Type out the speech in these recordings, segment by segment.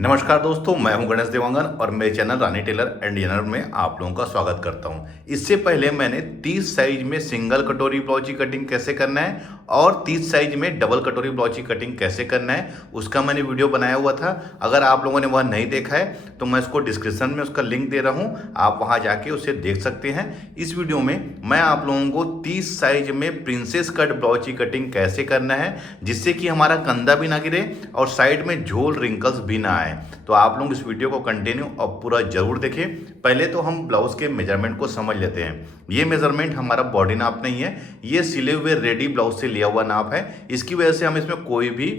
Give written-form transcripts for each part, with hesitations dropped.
नमस्कार दोस्तों, मैं हूं गणेश देवांगन और मेरे channel Rani tailor and designer में आप लोगों का स्वागत करता हूं। इससे पहले मैंने 30 साइज में सिंगल कटोरी ब्लाउज की कटिंग कैसे करना है और 30 साइज में डबल कटोरी ब्लाउज की कटिंग कैसे करना है उसका मैंने वीडियो बनाया हुआ था। अगर आप लोगों ने वह नहीं देखा है तो मैं उसको डिस्क्रिप्शन में उसका लिंक दे रहा हूँ, आप वहाँ जाके उसे देख सकते हैं। इस वीडियो में मैं आप लोगों को 30 साइज में प्रिंसेस कट ब्लाउज की कटिंग कैसे करना है जिससे कि हमारा कंधा भी ना गिरे और साइड में झोल रिंकल्स भी ना आए। तो आप लोग इस वीडियो को कंटिन्यू और पूरा जरूर देखें। पहले तो हम ब्लाउज के मेजरमेंट को समझ लेते हैं। ये मेजरमेंट हमारा बॉडी नाप नहीं है, ये सिले हुए रेडी ब्लाउज से लिया हुआ नाप है। इसकी वजह से हम इसमें कोई भी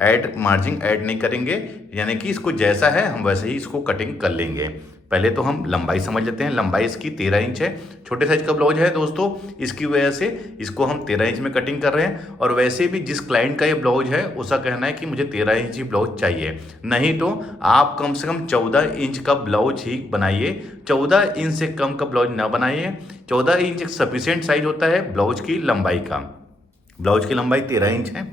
ऐड मार्जिन ऐड नहीं करेंगे, यानी कि इसको जैसा है हम वैसे ही इसको कटिंग कर लेंगे। पहले तो हम लंबाई समझ लेते हैं। लंबाई इसकी 13 इंच है। छोटे साइज का ब्लाउज है दोस्तों, इसकी वजह से इसको हम 13 इंच में कटिंग कर रहे हैं। और वैसे भी जिस क्लाइंट का ये ब्लाउज है उसका कहना है कि मुझे 13 इंच ही ब्लाउज चाहिए, नहीं तो आप कम से कम 14 इंच का ब्लाउज ही बनाइए। 14 इंच से कम का ब्लाउज ना बनाइए। 14 इंच एक सफिशियंट साइज होता है ब्लाउज की लंबाई का। ब्लाउज की लंबाई 13 इंच है।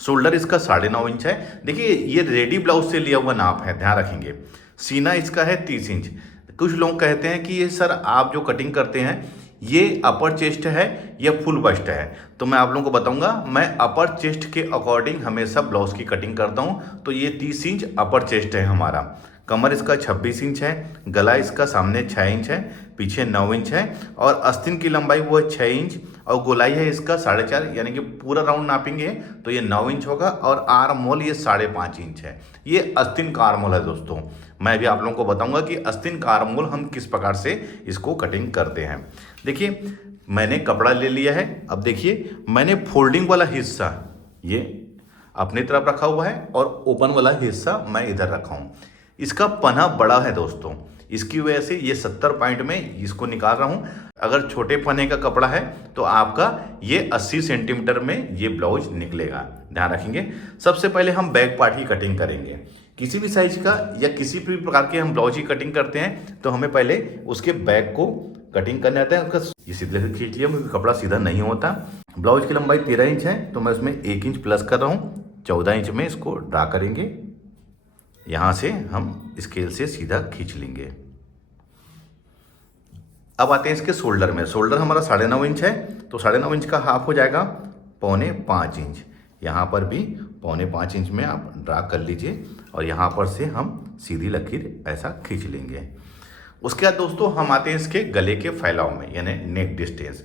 शोल्डर इसका 9.5 इंच है। देखिए ये रेडी ब्लाउज से लिया हुआ नाप है, ध्यान रखेंगे। सीना इसका है 30 इंच। कुछ लोग कहते हैं कि ये सर आप जो कटिंग करते हैं ये अपर चेस्ट है या फुल बस्ट है, तो मैं आप लोगों को बताऊंगा। मैं अपर चेस्ट के अकॉर्डिंग हमेशा ब्लाउज की कटिंग करता हूं। तो ये 30 इंच अपर चेस्ट है हमारा। कमर इसका 26 इंच है। गला इसका सामने 6 इंच है, पीछे 9 इंच है। और आस्तीन की लंबाई वो है 6 इंच और गोलाई है इसका 4.5, यानी कि पूरा राउंड नापेंगे तो ये 9 इंच होगा। और आर्म होल ये 5.5 इंच है। ये आस्तीन का आर्म होल है दोस्तों। मैं भी आप लोगों को बताऊंगा कि आस्तीन का आर्म होल हम किस प्रकार से इसको कटिंग करते हैं। देखिए मैंने कपड़ा ले लिया है। अब देखिए मैंने फोल्डिंग वाला हिस्सा ये अपनी तरफ रखा हुआ है और ओपन वाला हिस्सा मैं इधर रखा हूँ। इसका पन्हा बड़ा है दोस्तों, इसकी वजह से ये 70 पॉइंट में इसको निकाल रहा हूँ। अगर छोटे पन्हे का कपड़ा है तो आपका ये 80 सेंटीमीटर में ये ब्लाउज निकलेगा, ध्यान रखेंगे। सबसे पहले हम बैक पार्ट की कटिंग करेंगे। किसी भी साइज का या किसी भी प्रकार के हम ब्लाउज की कटिंग करते हैं तो हमें पहले उसके बैक को कटिंग करने आता है। उसका ये सीधे से खींच लिया क्योंकि कपड़ा सीधा नहीं होता। ब्लाउज की लंबाई 13 इंच है तो मैं उसमें 1 इंच प्लस कर रहा हूँ। 14 इंच में इसको ड्रा करेंगे। यहाँ से हम स्केल से सीधा खींच लेंगे। अब आते हैं इसके शोल्डर में। शोल्डर हमारा 9.5 इंच है तो 9.5 इंच का हाफ हो जाएगा 4.25 इंच। यहाँ पर भी 4.25 इंच में आप ड्रा कर लीजिए और यहाँ पर से हम सीधी लकीर ऐसा खींच लेंगे। उसके बाद दोस्तों हम आते हैं इसके गले के फैलाव में, यानी नेक डिस्टेंस।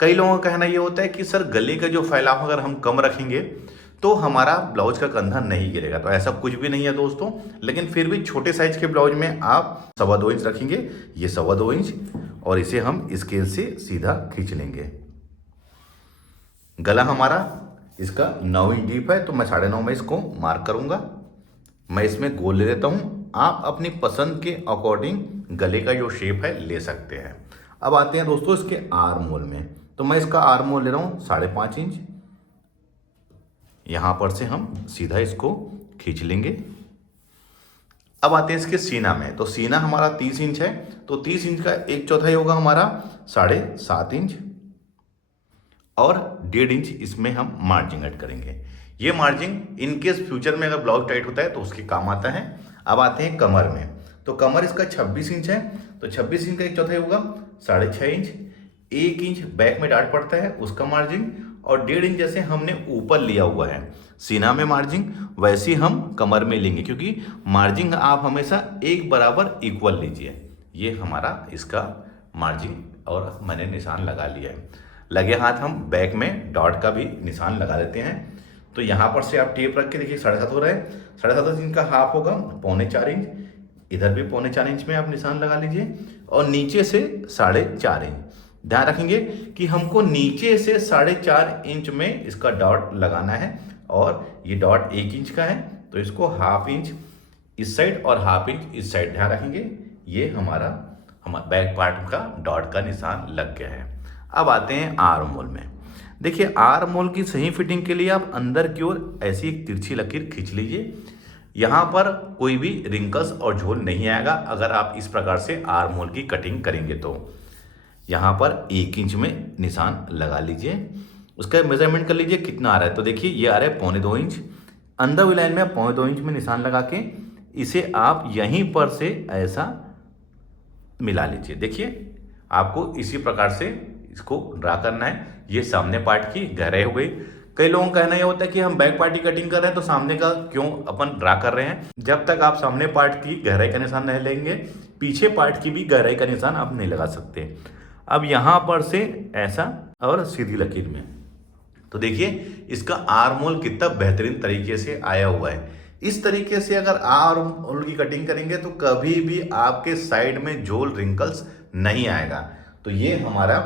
कई लोगों का कहना ये होता है कि सर गले का जो फैलाव अगर हम कम रखेंगे तो हमारा ब्लाउज का कंधा नहीं गिरेगा। तो ऐसा कुछ भी नहीं है दोस्तों, लेकिन फिर भी छोटे साइज के ब्लाउज में आप 2.25 इंच रखेंगे। ये 2.25 इंच और इसे हम स्केल से सीधा खींच लेंगे। गला हमारा इसका 9 इंच डीप है तो मैं 9.5 में इसको मार्क करूंगा। मैं इसमें गोल ले लेता हूं। आप अपनी पसंद के अकॉर्डिंग गले का जो शेप है ले सकते हैं। अब आते हैं दोस्तों इसके आर्म होल में। तो मैं इसका आर्म होल ले रहा हूं 5.5 इंच। यहां पर से हम सीधा इसको खींच लेंगे। अब आते हैं इसके सीना में। तो सीना हमारा 30 इंच है तो 30 इंच का 1/4 होगा हमारा 7.5 इंच और 1.5 इंच इसमें हम मार्जिन ऐड करेंगे। ये मार्जिन इनकेस फ्यूचर में अगर ब्लाउज टाइट होता है तो उसके काम आता है। अब आते हैं कमर में। तो कमर इसका 26 इंच है तो 26 इंच का 1/4 होगा 6.5 इंच। 1 इंच बैक में डार्ट पड़ता है उसका मार्जिन और 1.5 इंच जैसे हमने ऊपर लिया हुआ है सीना में मार्जिन, वैसे हम कमर में लेंगे, क्योंकि मार्जिन आप हमेशा एक बराबर इक्वल लीजिए। ये हमारा इसका मार्जिन और मैंने निशान लगा लिया है। लगे हाथ हम बैक में डॉट का भी निशान लगा देते हैं। तो यहाँ पर से आप टेप रख के देखिए 7.5 हो रहा है। 7.5 इंच का हाफ होगा 3.25 इंच। इधर भी 3.25 इंच में आप निशान लगा लीजिए और नीचे से 4.5 इंच। ध्यान रखेंगे कि हमको नीचे से 4.5 इंच में इसका डॉट लगाना है और ये डॉट 1 इंच का है तो इसको हाफ इंच इस साइड और हाफ इंच इस साइड। ध्यान रखेंगे ये हमारा बैक पार्ट का डॉट का निशान लग गया है। अब आते हैं आर्म होल में। देखिए आर्म होल की सही फिटिंग के लिए आप अंदर की ओर ऐसी एक तिरछी लकीर खींच लीजिए। यहाँ पर कोई भी रिंकल्स और झोल नहीं आएगा अगर आप इस प्रकार से आर्म होल की कटिंग करेंगे। तो यहाँ पर 1 इंच में निशान लगा लीजिए। उसका मेजरमेंट कर लीजिए कितना आ रहा है। तो देखिए ये आ रहा है 2.25 इंच। अंदर वाली लाइन में 0.2 इंच में निशान लगा के इसे आप यहीं पर से ऐसा मिला लीजिए। देखिए आपको इसी प्रकार से इसको ड्रा करना है। ये सामने पार्ट की गहराई हो गई। कई लोगों का कहना यह होता है कि हम बैक पार्ट की कटिंग कर रहे हैं तो सामने का क्यों अपन ड्रा कर रहे हैं। जब तक आप सामने पार्ट की गहराई का निशान नहीं लेंगे, पीछे पार्ट की भी गहराई का निशान आप नहीं लगा सकते। अब यहाँ पर से ऐसा और सीधी लकीर में, तो देखिए इसका आर्म होल कितना बेहतरीन तरीके से आया हुआ है। इस तरीके से अगर आर्म होल की कटिंग करेंगे तो कभी भी आपके साइड में झोल रिंकल्स नहीं आएगा। तो ये हमारा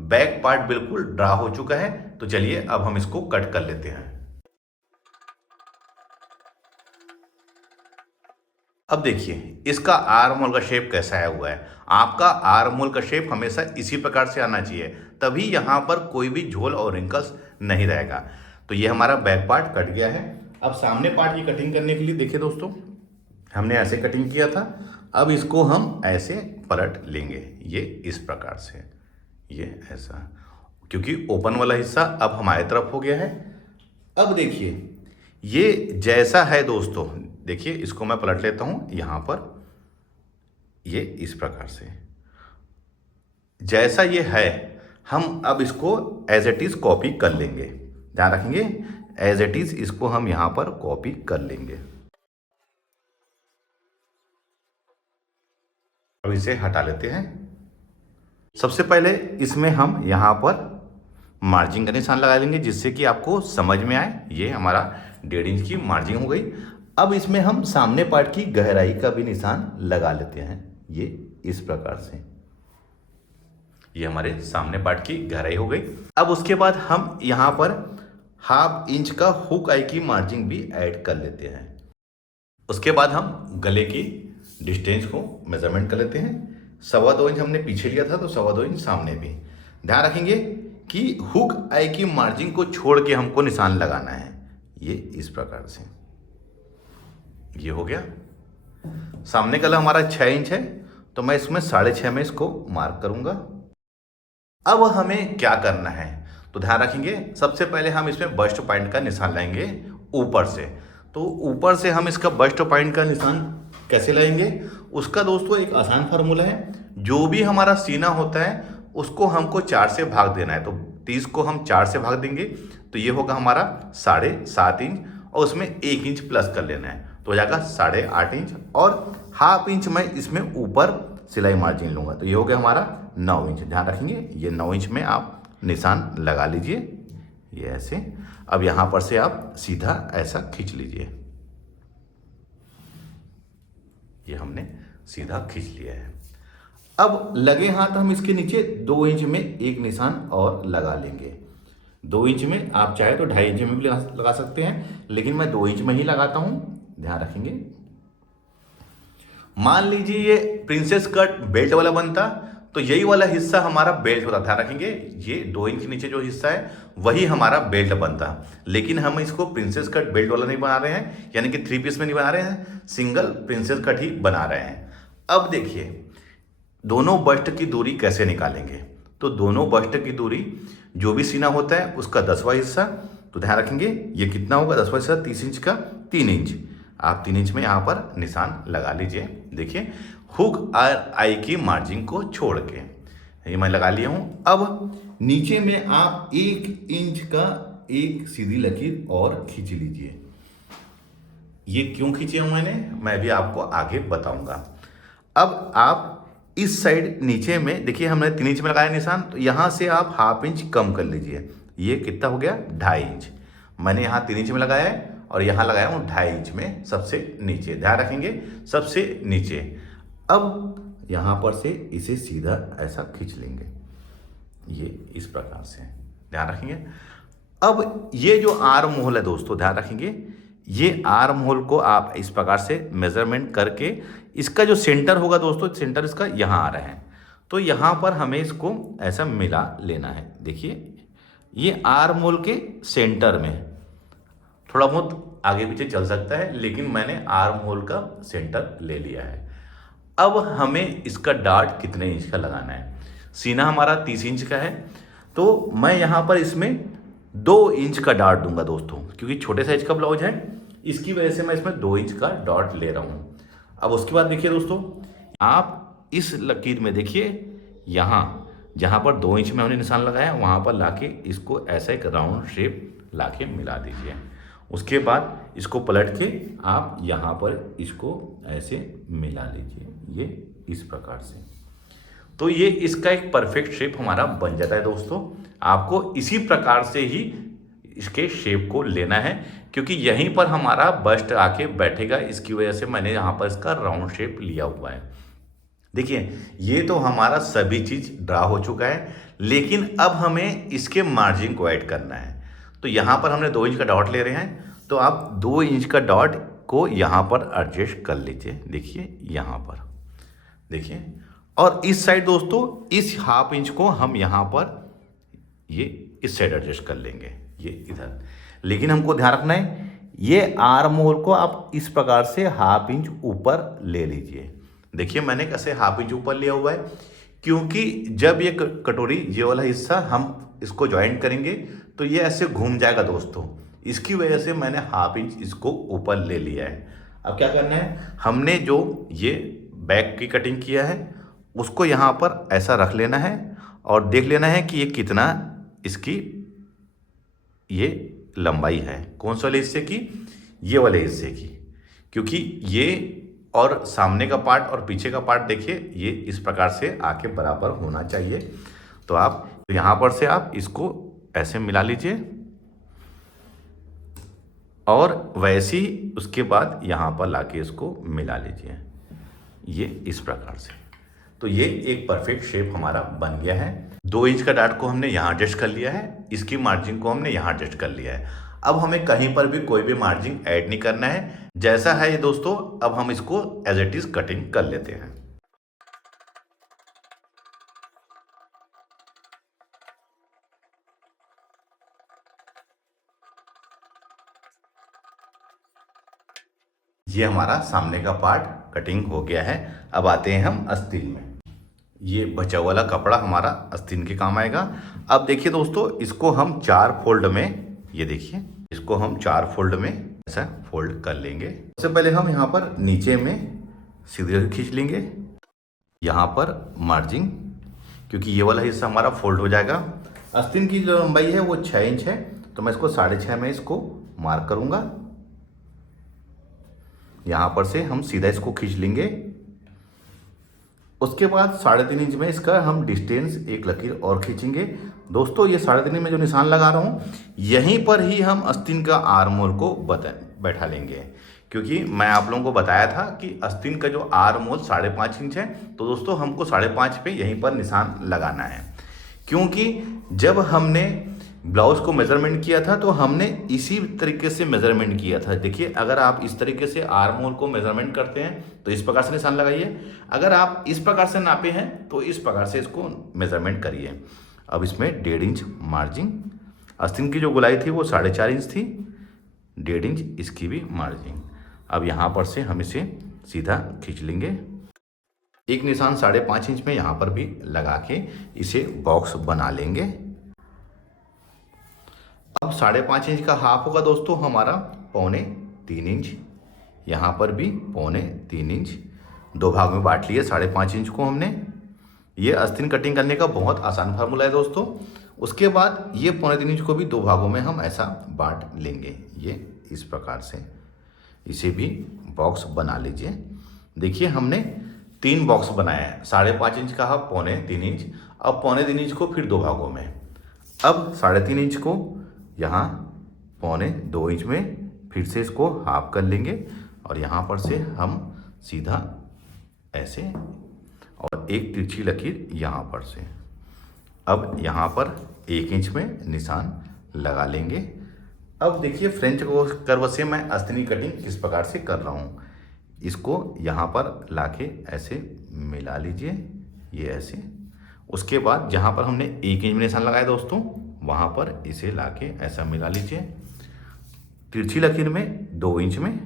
बैक पार्ट बिल्कुल ड्रा हो चुका है। तो चलिए अब हम इसको कट कर लेते हैं। अब देखिए इसका आर्म होल का शेप कैसा आया हुआ है। आपका आर्म होल का शेप हमेशा इसी प्रकार से आना चाहिए, तभी यहाँ पर कोई भी झोल और रिंकल्स नहीं रहेगा। तो ये हमारा बैक पार्ट कट गया है। अब सामने पार्ट की कटिंग करने के लिए देखिए दोस्तों, हमने ऐसे कटिंग किया था। अब इसको हम ऐसे पलट लेंगे, ये इस प्रकार से, ये ऐसा, क्योंकि ओपन वाला हिस्सा अब हमारे तरफ हो गया है। अब देखिए ये जैसा है दोस्तों, देखिए इसको मैं पलट लेता हूं यहाँ पर, ये इस प्रकार से जैसा ये है हम अब इसको एज इट इज कॉपी कर लेंगे। ध्यान रखेंगे एज इट इज इसको हम यहाँ पर कॉपी कर लेंगे। अब इसे हटा लेते हैं। सबसे पहले इसमें हम यहाँ पर मार्जिन का निशान लगा लेंगे जिससे कि आपको समझ में आए। ये हमारा 1.5 इंच की मार्जिन हो गई। अब इसमें हम सामने पार्ट की गहराई का भी निशान लगा लेते हैं, ये इस प्रकार से। ये हमारे सामने पार्ट की गहराई हो गई। अब उसके बाद हम यहाँ पर 1/2 इंच का हुक आई की मार्जिन भी ऐड कर लेते हैं। उसके बाद हम गले की डिस्टेंस को मेजरमेंट कर लेते हैं। 2.25 इंच हमने पीछे लिया था तो 2.25 इंच सामने भी। ध्यान रखेंगे कि हुक आई की मार्जिन को छोड़ के हमको निशान लगाना है, ये इस प्रकार से। ये हो गया। सामने गला हमारा 6 इंच है तो मैं इसमें 6.5 में इसको मार्क करूंगा। अब हमें क्या करना है तो ध्यान रखेंगे, सबसे पहले हम इसमें बस्ट पॉइंट का निशान लाएंगे ऊपर से। तो ऊपर से हम इसका बस्ट पॉइंट का निशान कैसे लाएंगे, उसका दोस्तों एक आसान फार्मूला है। जो भी हमारा सीना होता है उसको हमको 4 से भाग देना है। तो 30 को हम 4 से भाग देंगे तो ये होगा हमारा 7.5 इंच, और उसमें 1 इंच प्लस कर लेना है तो हो जाएगा 8.5 इंच, और 1/2 इंच मैं इसमें ऊपर सिलाई मार्जिन लूंगा तो ये हो गया हमारा 9 इंच। ध्यान रखेंगे ये 9 इंच में आप निशान लगा लीजिए, ये ऐसे। अब यहाँ पर से आप सीधा ऐसा खींच लीजिए, ये हमने सीधा खींच लिया है। अब लगे हाथ हम इसके नीचे 2 इंच में एक निशान और लगा लेंगे। 2 इंच में आप चाहे तो 2.5 इंच में भी लगा सकते हैं, लेकिन मैं 2 इंच में ही लगाता हूं। ध्यान रखेंगे। मान लीजिए ये प्रिंसेस कट बेल्ट वाला बनता तो यही वाला हिस्सा हमारा बेल्ट होता। ध्यान रखेंगे ये 2 इंच के नीचे जो हिस्सा है वही हमारा बेल्ट बनता, लेकिन हम इसको प्रिंसेस कट बेल्ट वाला नहीं बना रहे हैं, यानी कि 3 पीस में नहीं बना रहे हैं, सिंगल प्रिंसेस कट ही बना रहे हैं। अब देखिए दोनों बस्ट की दूरी कैसे निकालेंगे। तो दोनों बस्ट की दूरी जो भी सीना होता है उसका 10वां हिस्सा, तो ध्यान रखेंगे ये कितना होगा 10वां हिस्सा 30 इंच का 3 इंच। आप 3 इंच में यहाँ पर निशान लगा लीजिए। देखिए हुक और आई की मार्जिन को छोड़ के ये मैं लगा लिया हूँ। अब नीचे में आप 1 इंच का एक सीधी लकीर और खींच लीजिए। ये क्यों खींचे हूँ मैंने, मैं भी आपको आगे बताऊंगा। अब आप इस साइड नीचे में देखिए हमने 3 इंच में लगाया निशान, तो यहाँ से आप 1/2 इंच कम कर लीजिए। ये कितना हो गया 2.5 इंच। मैंने यहाँ 3 इंच में लगाया है और यहाँ लगाया हूँ 2.5 इंच में सबसे नीचे। ध्यान रखेंगे सबसे नीचे। अब यहाँ पर से इसे सीधा ऐसा खींच लेंगे, ये इस प्रकार से। ध्यान रखेंगे। अब ये जो आर्म होल है दोस्तों, ध्यान रखेंगे ये आर्म होल को आप इस प्रकार से मेजरमेंट करके, इसका जो सेंटर होगा दोस्तों, सेंटर इसका यहाँ आ रहा है, तो यहाँ पर हमें इसको ऐसा मिला लेना है। देखिए ये आर्म होल के सेंटर में, थोड़ा बहुत आगे पीछे चल सकता है लेकिन मैंने आर्म होल का सेंटर ले लिया है। अब हमें इसका डार्ट कितने इंच का लगाना है। सीना हमारा 30 इंच का है तो मैं यहाँ पर इसमें 2 इंच का डार्ट दूंगा दोस्तों, क्योंकि छोटे साइज का ब्लाउज है इसकी वजह से मैं इसमें 2 इंच का डॉट ले रहा हूँ। अब उसके बाद देखिए दोस्तों, आप इस लकीर में देखिए, यहाँ जहाँ पर 2 इंच में हमने निशान लगाया वहाँ पर लाके इसको ऐसा एक राउंड शेप लाके मिला दीजिए। उसके बाद इसको पलट के आप यहाँ पर इसको ऐसे मिला लीजिए, ये इस प्रकार से। तो ये इसका एक परफेक्ट शेप हमारा बन जाता है दोस्तों। आपको इसी प्रकार से ही इसके शेप को लेना है, क्योंकि यहीं पर हमारा बस्ट आके बैठेगा। इसकी वजह से मैंने यहाँ पर इसका राउंड शेप लिया हुआ है। देखिए, ये तो हमारा सभी चीज़ ड्रा हो चुका है, लेकिन अब हमें इसके मार्जिन को ऐड करना है। तो यहाँ पर हमने 2 इंच का डॉट ले रहे हैं, तो आप 2 इंच का डॉट को यहाँ पर एडजस्ट कर लीजिए। देखिए यहाँ पर देखिए, और इस साइड दोस्तों इस ½ इंच को हम यहाँ पर ये इस साइड एडजस्ट कर लेंगे, ये इधर। लेकिन हमको ध्यान रखना है, ये आर्म होल को आप इस प्रकार से ½ इंच ऊपर ले लीजिए। देखिए मैंने कैसे ½ इंच ऊपर लिया हुआ है, क्योंकि जब ये कटोरी ये वाला हिस्सा हम इसको ज्वाइंट करेंगे तो ये ऐसे घूम जाएगा दोस्तों। इसकी वजह से मैंने ½ इंच इसको ऊपर ले लिया है। अब क्या करना है, हमने जो ये बैक की कटिंग किया है उसको यहाँ पर ऐसा रख लेना है और देख लेना है कि ये कितना इसकी ये लंबाई है। कौन से वाले हिस्से की? ये वाले हिस्से की। क्योंकि ये और सामने का पार्ट और पीछे का पार्ट देखिए, ये इस प्रकार से आके बराबर होना चाहिए। तो आप यहाँ पर से आप इसको ऐसे मिला लीजिए और वैसे ही उसके बाद यहाँ पर लाके इसको मिला लीजिए, ये इस प्रकार से। तो ये एक परफेक्ट शेप हमारा बन गया है। 2 इंच का डाट को हमने यहाँ एडजस्ट कर लिया है, इसकी मार्जिन को हमने यहाँ एडजस्ट कर लिया है। अब हमें कहीं पर भी कोई भी मार्जिन ऐड नहीं करना है। जैसा है ये दोस्तों, अब हम इसको एज इट इज कटिंग कर लेते हैं। ये हमारा सामने का पार्ट कटिंग हो गया है। अब आते हैं हम आस्तीन में। ये बचा वाला कपड़ा हमारा आस्तीन के काम आएगा। अब देखिए दोस्तों, इसको हम 4 फोल्ड में, ये देखिए इसको हम 4 फोल्ड में ऐसा फोल्ड कर लेंगे। सबसे पहले हम यहाँ पर नीचे में सीधे खींच लेंगे, यहाँ पर मार्जिन, क्योंकि ये वाला हिस्सा हमारा फोल्ड हो जाएगा। आस्तीन की जो लंबाई है वो 6 इंच है, तो मैं इसको 6.5 में इसको मार्क करूँगा। यहाँ पर से हम सीधा इसको खींच लेंगे। उसके बाद 3.5 इंच में इसका हम डिस्टेंस एक लकीर और खींचेंगे। दोस्तों ये 3.5 इंच में जो निशान लगा रहा हूँ, यहीं पर ही हम आस्तीन का आर्म होल को बैठा लेंगे, क्योंकि मैं आप लोगों को बताया था कि आस्तीन का जो आर्म होल 5.5 इंच है। तो दोस्तों हमको 5.5 पे यहीं पर निशान लगाना है, क्योंकि जब हमने ब्लाउज को मेजरमेंट किया था तो हमने इसी तरीके से मेजरमेंट किया था। देखिए, अगर आप इस तरीके से आर्म होल को मेजरमेंट करते हैं तो इस प्रकार से निशान लगाइए। अगर आप इस प्रकार से नापे हैं तो इस प्रकार से इसको मेजरमेंट करिए। अब इसमें 1.5 इंच मार्जिन, आस्तीन की जो गोलाई थी वो 4.5 इंच थी, 1.5 इंच इसकी भी मार्जिन। अब यहाँ पर से हम इसे सीधा खींच लेंगे। एक निशान 5.5 इंच में यहाँ पर भी लगा के इसे बॉक्स बना लेंगे। अब 5.5 इंच का हाफ होगा दोस्तों हमारा 3.25 इंच, यहाँ पर भी 3.25 इंच। 2 भाग में बांट लिए 5.5 इंच को हमने। ये आस्तीन कटिंग करने का बहुत आसान फार्मूला है दोस्तों। उसके बाद ये 3.25 इंच को भी 2 भागों में हम ऐसा बांट लेंगे, ये इस प्रकार से। इसे भी बॉक्स बना लीजिए। देखिए हमने 3 बॉक्स बनाए हैं, 5.5 इंच का हाफ, 3.25 इंच। अब 3.25 इंच को फिर 2 भागों में। अब 3.5 इंच को यहाँ 2.25 इंच में फिर से इसको हाफ कर लेंगे और यहाँ पर से हम सीधा ऐसे और एक तिरछी लकीर यहाँ पर से। अब यहाँ पर 1 इंच में निशान लगा लेंगे। अब देखिए फ्रेंच कर्व से मैं आस्तीन की कटिंग किस प्रकार से कर रहा हूँ। इसको यहाँ पर लाके ऐसे मिला लीजिए, ये ऐसे। उसके बाद जहाँ पर हमने 1 इंच में निशान लगाया दोस्तों, वहाँ पर इसे लाके ऐसा मिला लीजिए। तिरछी लकीर में 2 इंच में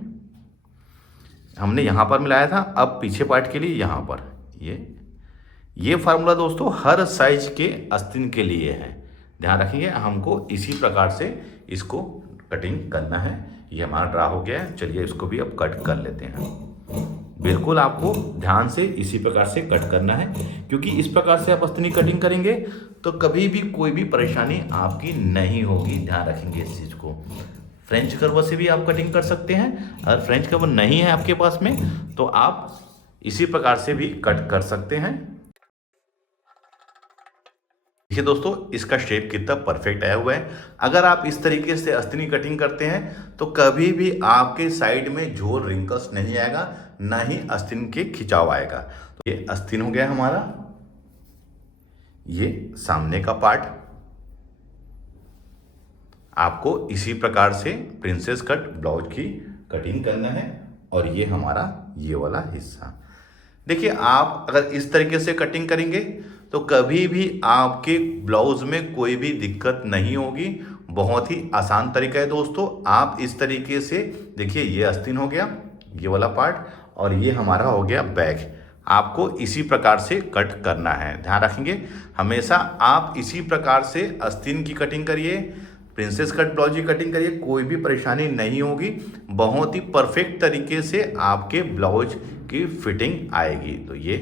हमने यहाँ पर मिलाया था। अब पीछे पार्ट के लिए यहाँ पर ये फार्मूला दोस्तों हर साइज के आस्तीन के लिए है। ध्यान रखिए, हमको इसी प्रकार से इसको कटिंग करना है। ये हमारा ड्रा हो गया है। चलिए इसको भी अब कट कर लेते हैं। बिल्कुल आपको ध्यान से इसी प्रकार से कट करना है, क्योंकि इस प्रकार से आप अस्तिनी कटिंग करेंगे तो कभी भी कोई भी परेशानी आपकी नहीं होगी। ध्यान रखेंगे इस चीज़ को। फ्रेंच कर्व से भी आप कटिंग कर सकते हैं। अगर फ्रेंच कर्व नहीं है आपके पास में तो आप इसी प्रकार से भी कट कर सकते हैं। देखिए दोस्तों, इसका शेप कितना परफेक्ट आया हुआ है। अगर आप इस तरीके से अस्तिनी कटिंग करते हैं तो कभी भी आपके साइड में झोल रिंकल्स नहीं आएगा, ना ही अस्तिन के खिंचाव आएगा। तो ये अस्तिन हो गया हमारा, ये सामने का पार्ट। आपको इसी प्रकार से प्रिंसेस कट ब्लाउज की कटिंग करना है। और ये हमारा ये वाला हिस्सा। देखिए, आप अगर इस तरीके से कटिंग करेंगे तो कभी भी आपके ब्लाउज में कोई भी दिक्कत नहीं होगी। बहुत ही आसान तरीका है दोस्तों। आप इस तरीके से देखिए, ये आस्तीन हो गया, ये वाला पार्ट, और ये हमारा हो गया बैक। आपको इसी प्रकार से कट करना है। ध्यान रखेंगे, हमेशा आप इसी प्रकार से आस्तीन की कटिंग करिए, प्रिंसेस कट ब्लाउज की कटिंग करिए, कोई भी परेशानी नहीं होगी। बहुत ही परफेक्ट तरीके से आपके ब्लाउज की फिटिंग आएगी। तो ये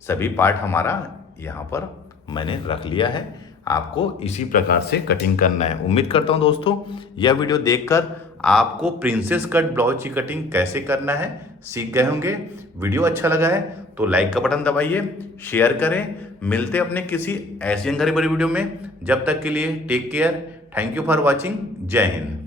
सभी पार्ट हमारा यहाँ पर मैंने रख लिया है। आपको इसी प्रकार से कटिंग करना है। उम्मीद करता हूँ दोस्तों यह वीडियो देखकर आपको प्रिंसेस कट ब्लाउज की कटिंग कैसे करना है सीख गए होंगे। वीडियो अच्छा लगा है तो लाइक का बटन दबाइए, शेयर करें। मिलते हैं अपने किसी ऐसी जानकारी भरी वीडियो में। जब तक के लिए take care. Thank you for watching. जय हिंद।